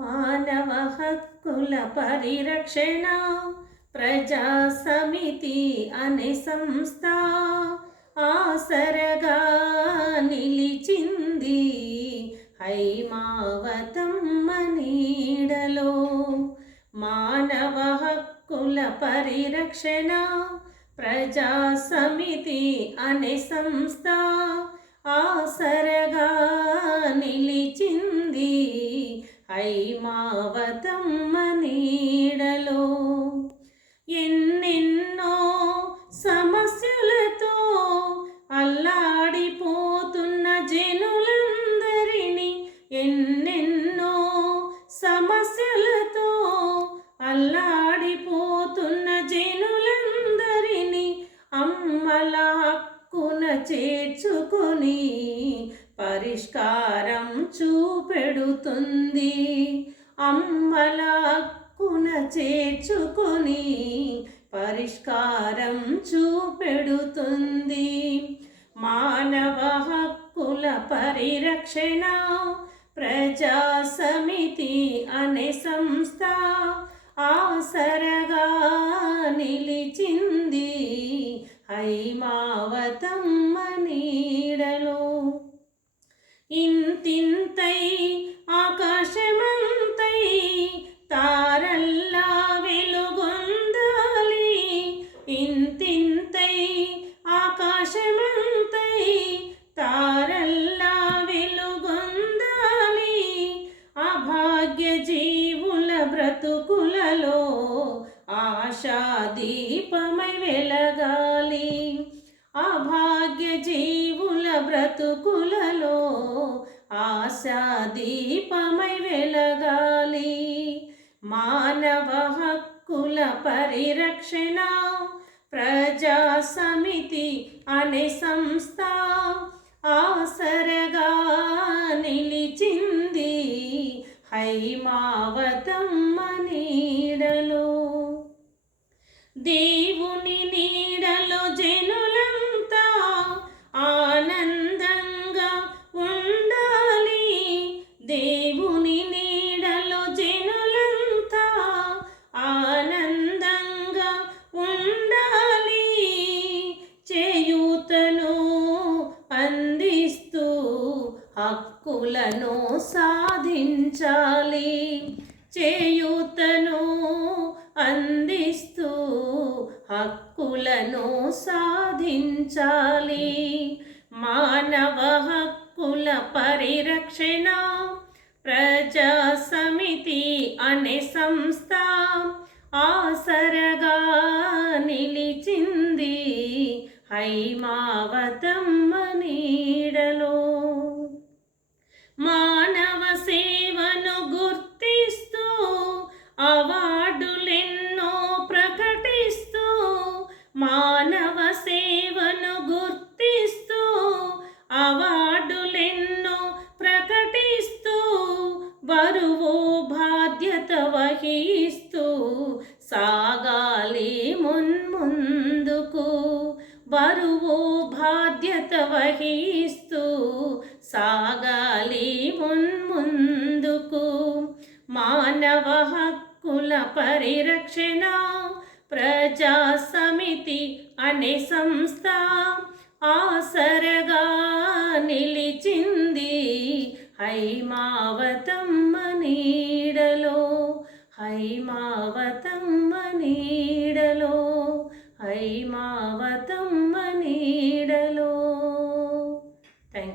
మానవ హక్కుల పరిరక్షణ ప్రజా సమితి అనే సంస్థ ఆసరగా నిలిచింది హైమావతమ్మ నీడలో. మానవ హక్కుల పరిరక్షణ ప్రజా సమితి అనే సంస్థ ఆసరగా నిలిచింది హైమావతమ్మ నీడలో. ఎన్నెన్నో సమస్యలతో అల్లాడిపోతున్న జనులందరినీ, ఎన్నెన్నో సమస్యలతో అల్లాడిపోతున్న జనులందరినీ అమ్మల హక్కున చేర్చుకొని పరిష్కారం చూపెడుతుంది. అమ్మల హక్కున చేర్చుకొని పరిష్కారం చూపెడుతుంది. మానవ హక్కుల పరిరక్షణ ప్రజా సమితి అనే సంస్థ ఆసరగా నిలిచింది హైమావతమ్మ నీడలో. ఇంతింతై ఆకాశమంతై తారల్లా వెలుగొందాలి, ఇంతింతై ఆకాశమంతై తారల్లా వెలుగొందాలి. అభాగ్య జీవుల బ్రతుకులలో ఆశా దీపమై వెలగాలి. అభాగ్య జీవుల బ్రతుకులలో ఆశా దీపమై వెలగాలి. మానవ హక్కుల పరిరక్షణ ప్రజా సమితి అనే సంస్థ ఆసరగా నిలిచింది హైమావతమ్మ నీడలో. దేవుని నీడలో జనులంతా ఆనందంగా ఉండాలి. దేవుని నీడలో జనులంతా ఆనందంగా ఉండాలి. చేయూతను అందిస్తూ హక్కులను సాధించాలి. చేయూతను అందిస్తూ హక్కులను సాధించాలి. మానవ హక్కుల పరిరక్షణ ప్రజా సమితి అనే సంస్థ ఆసరగా నిలిచింది హైమావతమ్మ నీడలో. మానవ సేవను గుర్తిస్తూ అవార్డులెన్నో ప్రకటిస్తూ, మానవ సేవను గుర్తిస్తూ అవార్డులెన్నో ప్రకటిస్తూ, బరువు బాధ్యత వహిస్తూ సాగాలి మున్ముందుకు. బరువు బాధ్యత వహిస్తూ సాగాలి మున్ముందుకు. మానవ హక్కుల పరిరక్షణ ప్రజా సమితి అనే సంస్థ ఆసరగా నిలిచింది హైమావతమ్మ నీడలో. హైమావతమ్మ నీడలో హైమా